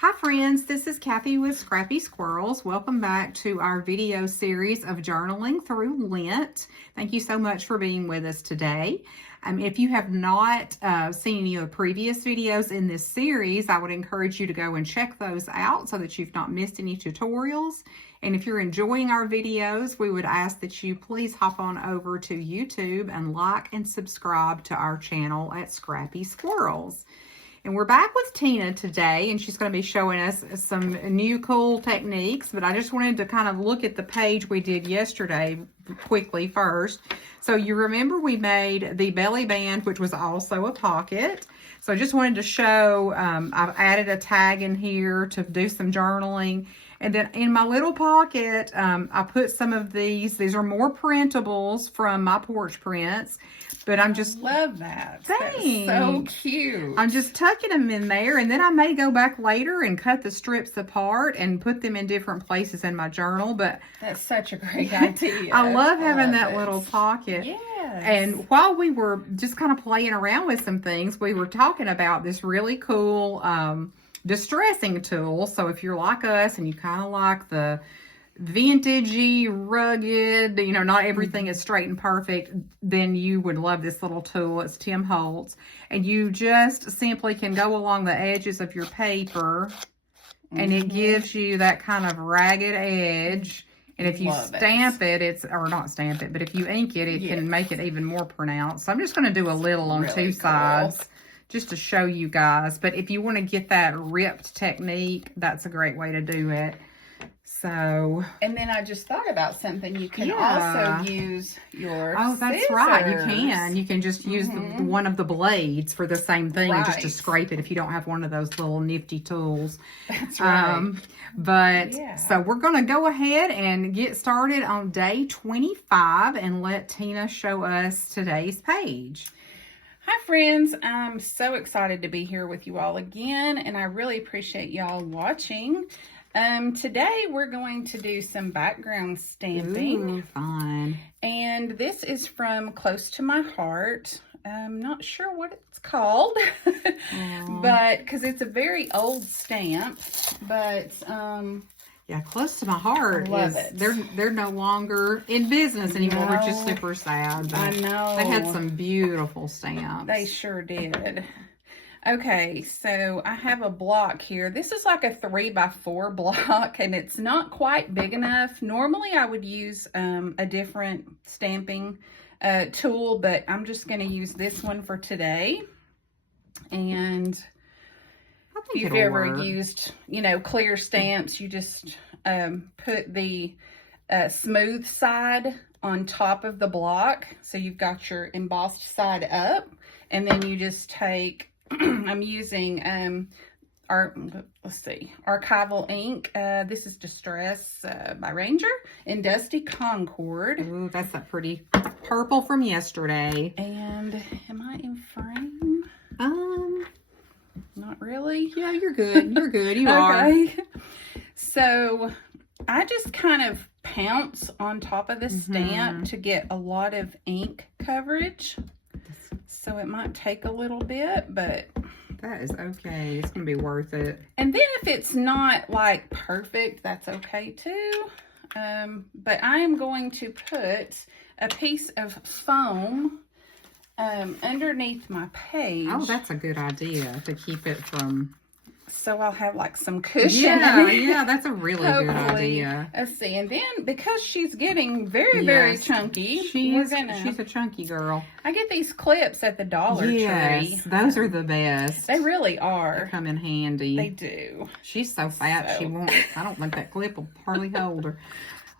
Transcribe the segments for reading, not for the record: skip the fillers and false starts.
Hi friends, this is Kathy with Scrappy Squirrels. Welcome back to our video series of journaling through Lent. Thank you so much for being with us today. If you have not seen any of the previous videos in this series, I would encourage you to go and check those out so that you've not missed any tutorials. And if you're enjoying our videos, we would ask that you please hop on over to YouTube and like and subscribe to our channel at Scrappy Squirrels. And we're back with Tina today, and she's going to be showing us some new cool techniques, but I just wanted to kind of look at the page we did yesterday quickly first. So you remember we made the belly band, which was also a pocket. So I just wanted to show, I've added a tag in here to do some journaling. And then in my little pocket, I put some of these are more printables from my porch prints. But I'm just... love that. Thanks. That's so cute. I'm just tucking them in there, and then I may go back later and cut the strips apart and put them in different places in my journal. But that's such a great idea. I love having that little pocket. Yes. And while we were just kind of playing around with some things, we were talking about this really cool distressing tool. So if you're like us and you kind of like the vintagey, rugged, you know, not everything is straight and perfect, then you would love this little tool. It's Tim Holtz, and you just simply can go along the edges of your paper, and it gives you that kind of ragged edge. And if you stamp it, or not stamp it, but if you ink it, it can make it even more pronounced. So I'm just going to do a little on two sides just to show you guys. But if you want to get that ripped technique, that's a great way to do it. So, and then I just thought about something. You can also use your that's right. You can just use one of the blades for the same thing and just to scrape it if you don't have one of those little nifty tools. That's right. So we're going to go ahead and get started on day 25 and let Tina show us today's page. Hi friends, I'm so excited to be here with you all again, and I really appreciate y'all watching. Today we're going to do some background stamping. Ooh, fun. And this is from Close to My Heart. I'm not sure what it's called, but because it's a very old stamp, but yeah, Close to My Heart love is it. They're no longer in business anymore, which is super sad. I know. They had some beautiful stamps. They sure did. Okay, so I have a block here. This is like a 3x4 block, and it's not quite big enough. Normally I would use a different stamping tool, but I'm just going to use this one for today. And if you've ever used, you know, clear stamps, you just put the smooth side on top of the block. So you've got your embossed side up, and then you just take... I'm using archival ink. This is Distress by Ranger in Dusty Concord. Ooh, that's that pretty purple from yesterday. And am I in frame? Not really. Yeah, you're good. You're good. You are. So I just kind of pounce on top of the stamp to get a lot of ink coverage. So it might take a little bit, but that is okay. It's going to be worth it. And then if it's not like perfect, that's okay too. But I am going to put a piece of foam underneath my page. Oh, that's a good idea to keep it from... So I'll have like some cushion. Yeah, that's a really good idea. Let's see. And then because she's getting very chunky, she's a chunky girl. I get these clips at the Dollar Tree. Those are the best. They really are. They come in handy. They do. She's so fat, she won't. I don't think that clip will hardly hold her.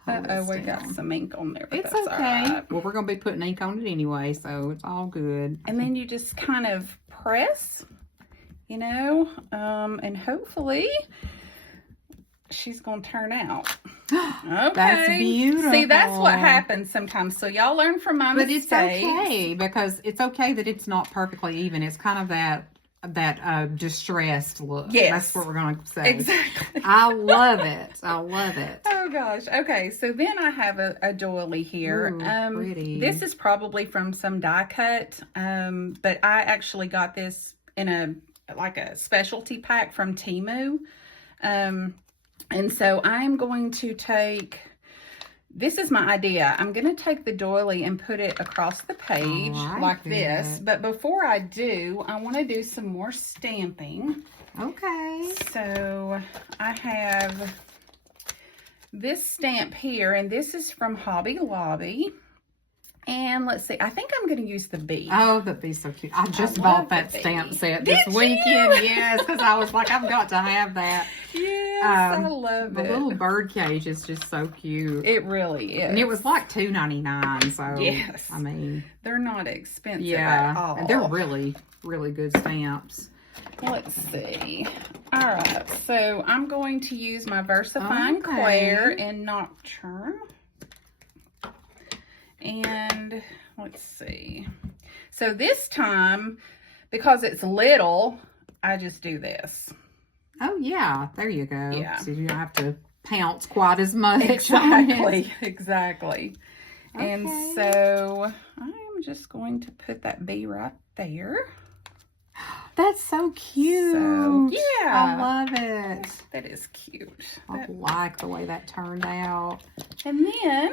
We got some ink on there, but it's that's okay. All right. Well, we're going to be putting ink on it anyway, so it's all good. And then you just kind of press, you know, and hopefully she's going to turn out. Okay. That's beautiful. See, that's what happens sometimes. So y'all learn from my mistakes. But it's okay, because it's okay that it's not perfectly even. It's kind of that distressed look. Yes. That's what we're going to say. Exactly. I love it. I love it. Oh gosh. Okay. So then I have a doily here. Ooh, pretty. This is probably from some die cut. But I actually got this in a specialty pack from Temu. And so I'm going to take, this is my idea. I'm going to take the doily and put it across the page like this. But before I do, I want to do some more stamping. Okay. So I have this stamp here, and this is from Hobby Lobby. And let's see, I think I'm going to use the bee. Oh, that'd be so cute. I just bought that stamp set this weekend. Yes, because I was like, I've got to have that. Yes, I love the it. The little bird cage is just so cute. It really is. And it was like $2.99, so yes. I mean, they're not expensive at all. And they're really, really good stamps. Let's see. All right, so I'm going to use my VersaFine Claire in Nocturne. And let's see. So this time, because it's little, I just do this. Oh, yeah. There you go. Yeah. So you don't have to pounce quite as much. Exactly. Exactly. Okay. And so I'm just going to put that bee right there. That's so cute. So, yeah. I love it. That is cute. I like the way that turned out. And then,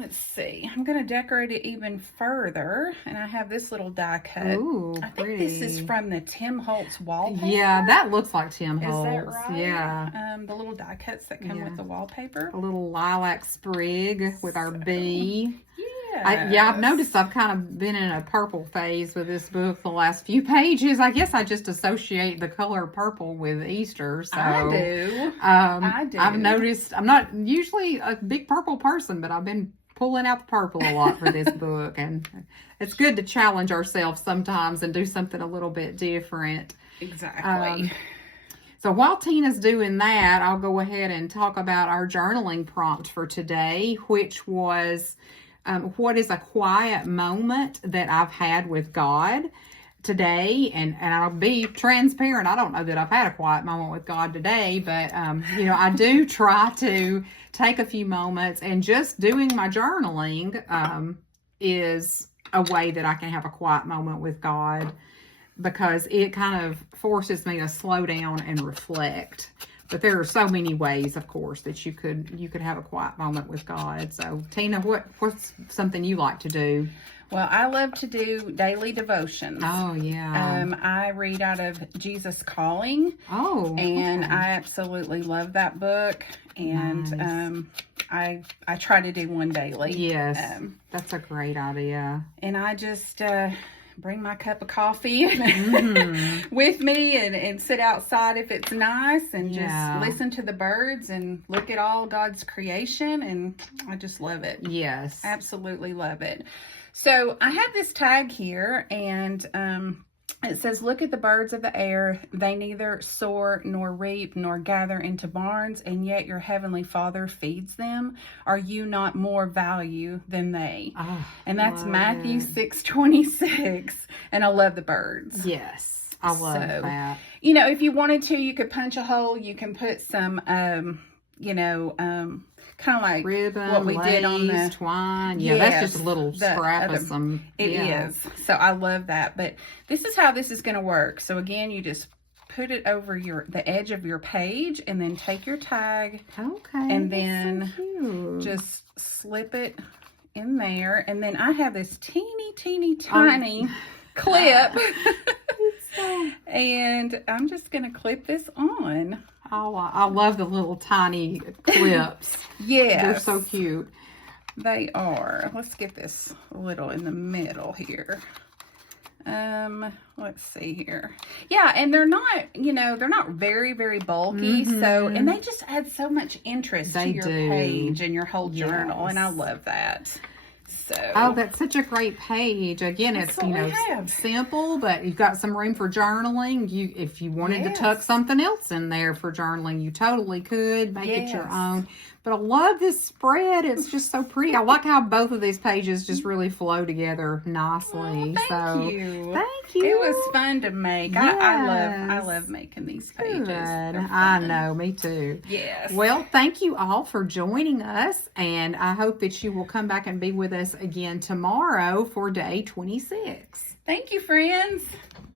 let's see. I'm going to decorate it even further. And I have this little die cut. Ooh, I think this is from the Tim Holtz wallpaper. Yeah, that looks like Tim Holtz. Is that right? Yeah. The little die cuts that come with the wallpaper. A little lilac sprig with our bee. Yeah. I've noticed I've kind of been in a purple phase with this book the last few pages. I guess I just associate the color purple with Easter. So I do. I've noticed, I'm not usually a big purple person, but I've been pulling out the purple a lot for this book. And it's good to challenge ourselves sometimes and do something a little bit different. Exactly. So while Tina's doing that, I'll go ahead and talk about our journaling prompt for today, which was... what is a quiet moment that I've had with God today? And I'll be transparent. I don't know that I've had a quiet moment with God today, but, I do try to take a few moments, and just doing my journaling is a way that I can have a quiet moment with God, because it kind of forces me to slow down and reflect. But there are so many ways, of course, that you could have a quiet moment with God. So, Tina, what's something you like to do? Well, I love to do daily devotions. Oh, yeah. I read out of Jesus Calling. Oh, and I absolutely love that book. And I try to do one daily. Yes, that's a great idea. And I just bring my cup of coffee with me and sit outside if it's nice, and just listen to the birds and look at all God's creation, and I just love it. Yes. Absolutely love it. So I have this tag here, and it says, "Look at the birds of the air. They neither soar nor reap nor gather into barns, and yet your heavenly Father feeds them. Are you not more value than they?" Oh, and that's Matthew 6:26. And I love the birds. Yes, I love that. If you wanted to, you could punch a hole. You can put some, kind of like ribbon, what we did on the twine. Yeah, that's just a little scrap of some. It is. So I love that. But this is how this is going to work. So again, you just put it over the edge of your page, and then take your tag. Okay. And then just slip it in there. And then I have this teeny tiny clip. And I'm just going to clip this on. Oh, I love the little tiny clips. Yes. They're so cute. They are. Let's get this a little in the middle here. Let's see here. Yeah, and they're not, they're not very, very bulky. So, and they just add so much interest to your page and your whole journal. And I love that. So. Oh, that's such a great page. Again, it's, simple, but you've got some room for journaling. If you wanted to tuck something else in there for journaling, you totally could make it your own. But I love this spread. It's just so pretty. I like how both of these pages just really flow together nicely. Thank you. Thank you. It was fun to make. Yes. I love making these pages. I know, me too. Yes. Well, thank you all for joining us, and I hope that you will come back and be with us again tomorrow for day 26. Thank you, friends.